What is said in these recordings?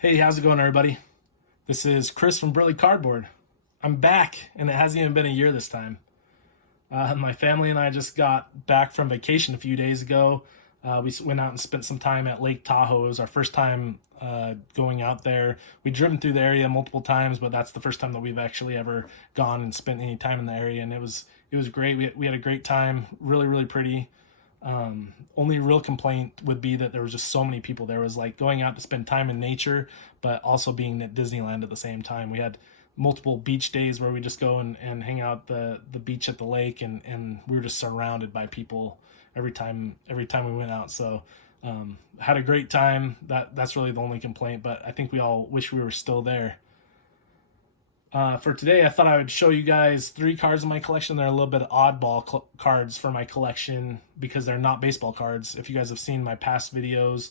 Hey, how's it going, everybody? This is Chris from Burley Cardboard. I'm back, and it hasn't even been a year this time. My family and I just got back from vacation a few days ago. We went out and spent some time at Lake Tahoe. It was our first time going out there. We'd driven through the area multiple times, but that's the first time that we've actually ever gone and spent any time in the area, and it was great. We had a great time. Really, really pretty. Only real complaint would be that there was just so many people. There was like going out to spend time in nature, but also being at Disneyland at the same time. We had multiple beach days where we just go and hang out the beach at the lake, and we were just surrounded by people every time we went out. So had a great time. That's really the only complaint, but I think we all wish we were still there. For today, I thought I would show you guys three cards in my collection. They're a little bit oddball cards for my collection because they're not baseball cards. If you guys have seen my past videos,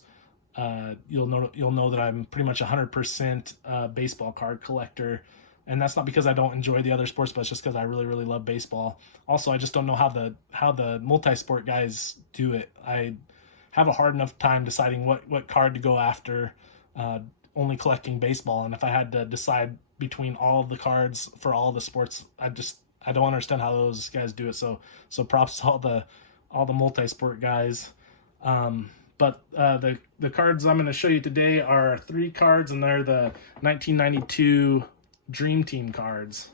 you'll know that I'm pretty much 100% baseball card collector, and that's not because I don't enjoy the other sports, but it's just because I really really love baseball. Also, I just don't know how the multi-sport guys do it. I have a hard enough time deciding what card to go after. Only collecting baseball, and if I had to decide between all of the cards for all the sports, I don't understand how those guys do it. So props to all the multi-sport guys. But the cards I'm going to show you today are three cards, and they're the 1992 Dream Team cards.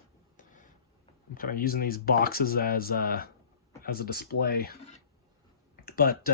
I'm kind of using these boxes as a display, but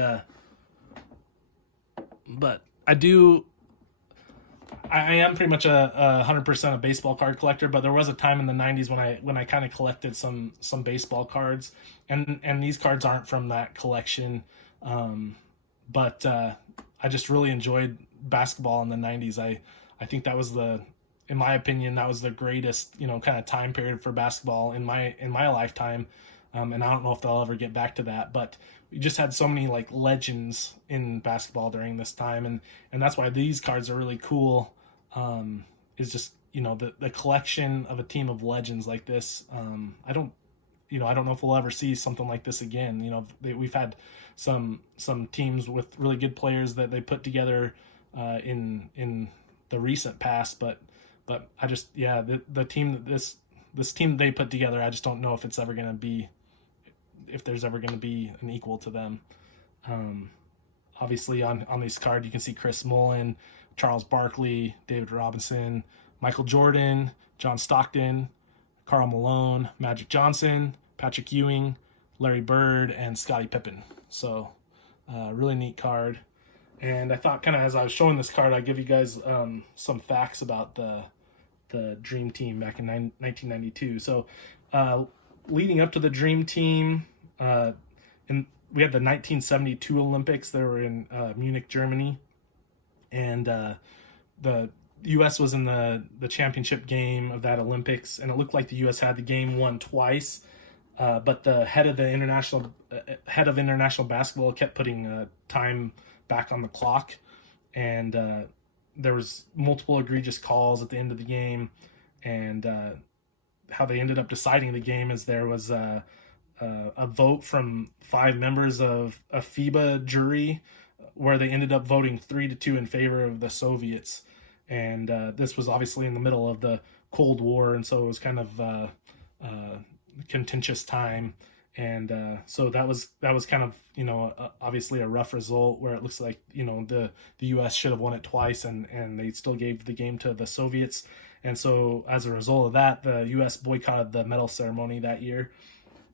I am pretty much a 100% a baseball card collector, but there was a time in the 90s when I kind of collected some baseball cards, and these cards aren't from that collection, but I just really enjoyed basketball in the 90s. I think that was in my opinion, that was the greatest kind of time period for basketball in my lifetime, and I don't know if they'll ever get back to that, but we just had so many like legends in basketball during this time, and that's why these cards are really cool. Is just the collection of a team of legends like this. I don't know if we'll ever see something like this again. We've had some teams with really good players that they put together in the recent past, but I just the team that this team they put together, I just don't know if it's ever going to be, if there's ever going to be an equal to them. Obviously on this card you can see Chris Mullen, Charles Barkley, David Robinson, Michael Jordan, John Stockton, Karl Malone, Magic Johnson, Patrick Ewing, Larry Bird, and Scottie Pippen. So really neat card. And I thought, kind of as I was showing this card, I'd give you guys some facts about the Dream Team back in 1992. So leading up to the Dream Team, we had the 1972 Olympics. They were in Munich, Germany, and the U.S. was in the championship game of that Olympics, and it looked like the U.S. had the game won twice, but the head of international basketball kept putting time back on the clock, and there was multiple egregious calls at the end of the game, and how they ended up deciding the game is there was a vote from 5 members of a FIBA jury where they ended up voting 3-2 in favor of the Soviets. And this was obviously in the middle of the Cold War, and so it was kind of a contentious time. And so that was kind of obviously a rough result where it looks like the U.S. should have won it twice, and they still gave the game to the Soviets. And so as a result of that, the U.S. boycotted the medal ceremony that year.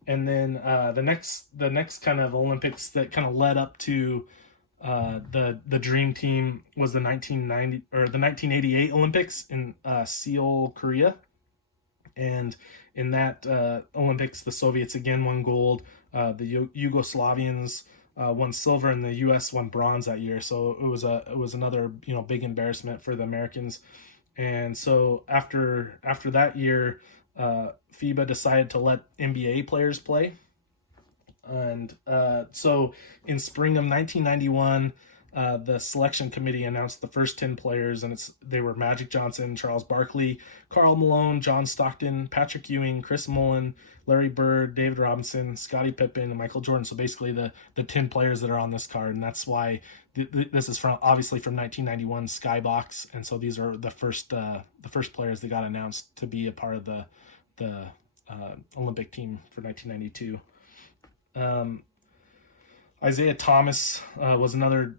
And then the next kind of Olympics that kind of led up to the Dream Team was the 1988 Olympics in Seoul, Korea. And in that Olympics, the Soviets again won gold. The Yugoslavians won silver, and the U.S. won bronze that year. So it was another big embarrassment for the Americans. And so after that year, FIBA decided to let NBA players play. And so in spring of 1991, the selection committee announced the first 10 players, and they were Magic Johnson, Charles Barkley, Karl Malone, John Stockton, Patrick Ewing, Chris Mullen, Larry Bird, David Robinson, Scottie Pippen, and Michael Jordan. So basically the 10 players that are on this card, and that's why this is obviously from 1991 Skybox, and so these are the first players that got announced to be a part of the Olympic team for 1992. Isaiah Thomas was another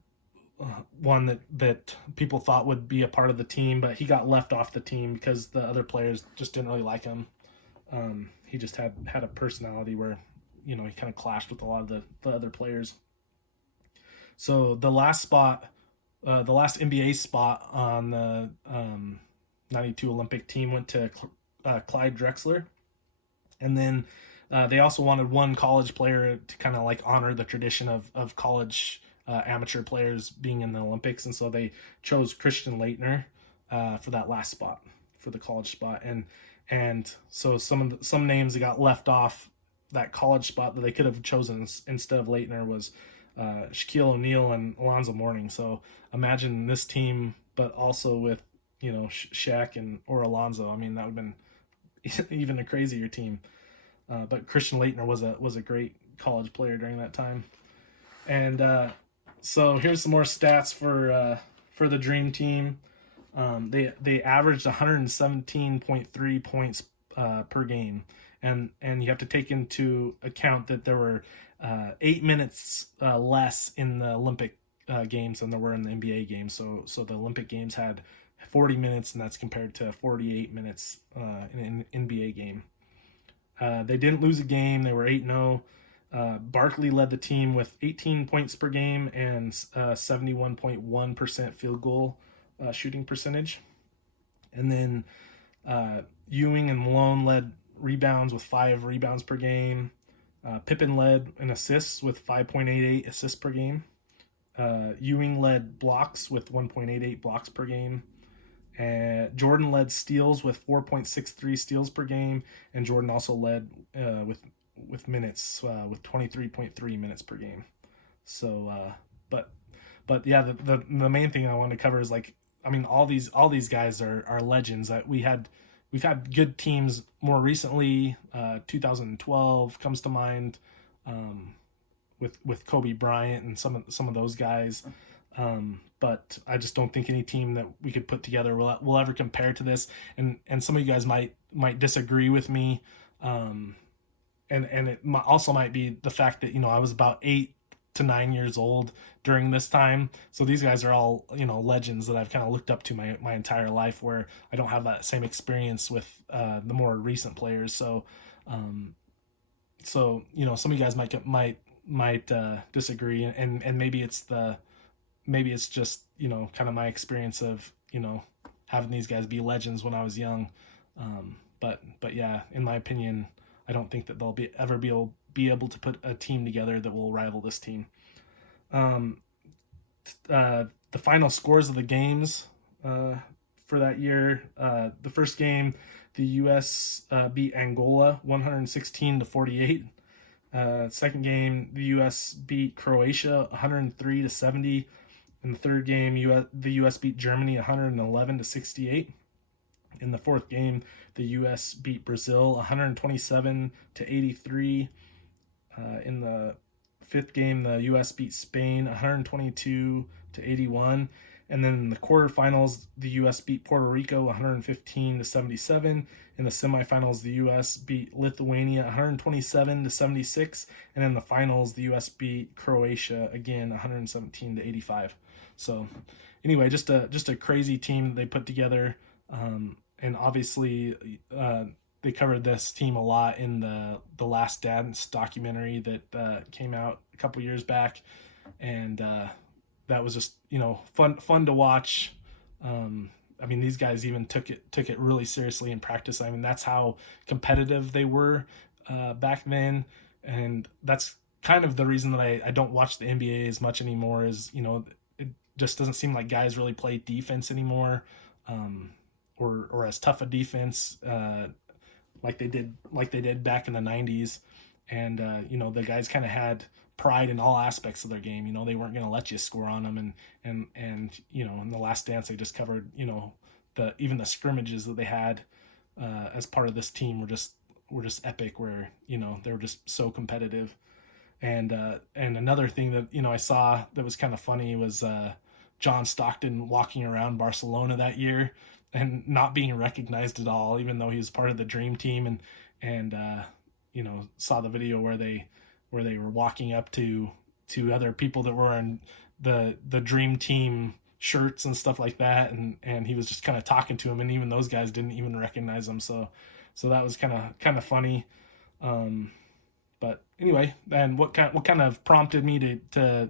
one that people thought would be a part of the team, but he got left off the team because the other players just didn't really like him. He just had a personality where, he kind of clashed with a lot of the other players. So the last spot, the last NBA spot on the 92 Olympic team went to Clyde Drexler. And then they also wanted one college player to kind of like honor the tradition of college amateur players being in the Olympics. And so they chose Christian Laettner for that last spot, for the college spot. And so some names that got left off that college spot that they could have chosen instead of Laettner was Shaquille O'Neal and Alonzo Mourning. So imagine this team, but also with, Shaq or Alonzo. I mean, that would have been even a crazier team. But Christian Laettner was a great college player during that time. And so here's some more stats for the Dream Team. They averaged 117.3 points per game, and you have to take into account that there were 8 minutes less in the Olympic games than there were in the NBA games. So the Olympic games had 40 minutes, and that's compared to 48 minutes in an NBA game. They didn't lose a game. They were 8-0. Barkley led the team with 18 points per game and 71.1% field goal shooting percentage. And then Ewing and Malone led rebounds with 5 rebounds per game. Pippen led in assists with 5.88 assists per game. Ewing led blocks with 1.88 blocks per game. Jordan led steals with 4.63 steals per game, and Jordan also led with minutes with 23.3 minutes per game. So, but yeah, the main thing I want to cover is all these guys are legends. We've had good teams more recently. 2012 comes to mind with Kobe Bryant and some of those guys. But I just don't think any team that we could put together will ever compare to this. And some of you guys might disagree with me. And it also might be the fact that, I was about 8 to 9 years old during this time. So these guys are all, legends that I've kind of looked up to my entire life, where I don't have that same experience with the more recent players. So some of you guys might disagree, and maybe it's just, kind of my experience of, having these guys be legends when I was young. But yeah, in my opinion, I don't think that they'll ever be able to put a team together that will rival this team. The final scores of the games for that year, the first game, the U.S. beat Angola 116-48. Second game, the U.S. beat Croatia 103-70. In the third game, the U.S. beat Germany 111-68. In the fourth game, the U.S. beat Brazil 127-83. In the fifth game, the U.S. beat Spain 122-81. And then in the quarterfinals, the U.S. beat Puerto Rico 115-77. In the semifinals, the U.S. beat Lithuania 127-76. And in the finals, the U.S. beat Croatia again 117-85. So anyway, just a crazy team that they put together. And obviously, they covered this team a lot in the Last Dance documentary that came out a couple years back, and that was just fun to watch. These guys even took it really seriously in practice. That's how competitive they were back then, and that's kind of the reason that I don't watch the NBA as much anymore. Is it just doesn't seem like guys really play defense anymore. Or as tough a defense like they did back in the 90s, and the guys kind of had pride in all aspects of their game. You know, they weren't going to let you score on them, and you know, in the Last Dance they just covered, you know, even the scrimmages that they had as part of this team were just epic, where, you know, they were just so competitive. And another thing that, you know, I saw that was kind of funny was John Stockton walking around Barcelona that year and not being recognized at all, even though he was part of the dream team. And you know, saw the video where they were walking up to other people that were in the dream team shirts and stuff like that, and he was just kind of talking to him, and even those guys didn't even recognize him. So that was kind of funny. But anyway, and what kind of prompted me to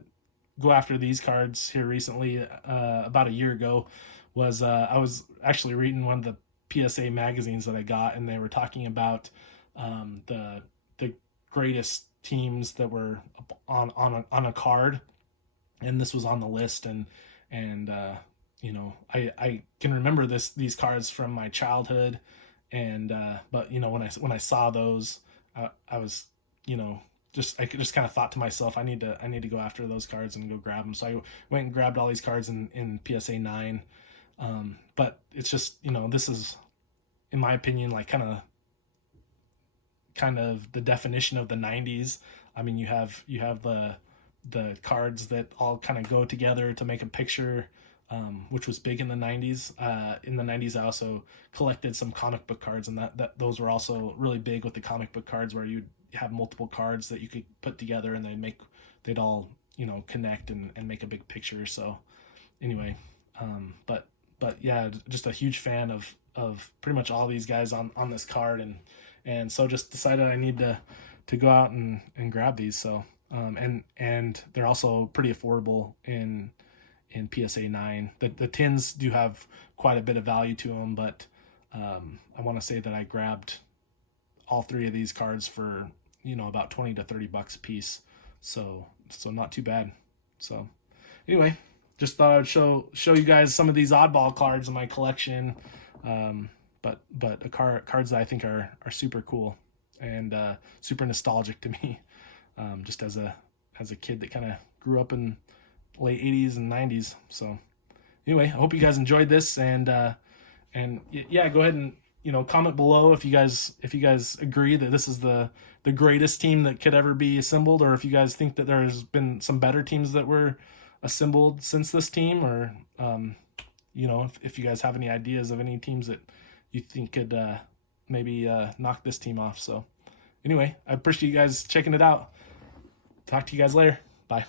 go after these cards here recently, about a year ago, was I was actually reading one of the PSA magazines that I got, and they were talking about the greatest teams that were on a card, and this was on the list. And you know, I can remember these cards from my childhood, and but you know, when I saw those, I was, you know, I just kind of thought to myself, I need to go after those cards and go grab them. So I went and grabbed all these cards in PSA 9. But it's just, you know, this is, in my opinion, like kind of the definition of the 90s. I mean, you have the cards that all kind of go together to make a picture, which was big in the 90s. In the 90s, I also collected some comic book cards, and that those were also really big with the comic book cards, where you have multiple cards that you could put together, and they'd all, you know, connect and make a big picture. So anyway, but yeah, just a huge fan of pretty much all these guys on this card, and so just decided I need to go out and grab these. So and they're also pretty affordable in PSA 9. The tins do have quite a bit of value to them, but I want to say that I grabbed all three of these cards for, you know, about $20 to $30 a piece. So not too bad. So anyway, just thought I would show you guys some of these oddball cards in my collection. But cards that I think are super cool and super nostalgic to me. Just as a kid that kind of grew up in late 80s and 90s. So anyway, I hope you guys enjoyed this, and yeah, go ahead and, you know, comment below if you guys agree that this is the greatest team that could ever be assembled, or if you guys think that there's been some better teams that were assembled since this team, or you know, if you guys have any ideas of any teams that you think could maybe knock this team off. So anyway, I appreciate you guys checking it out. Talk to you guys later. Bye.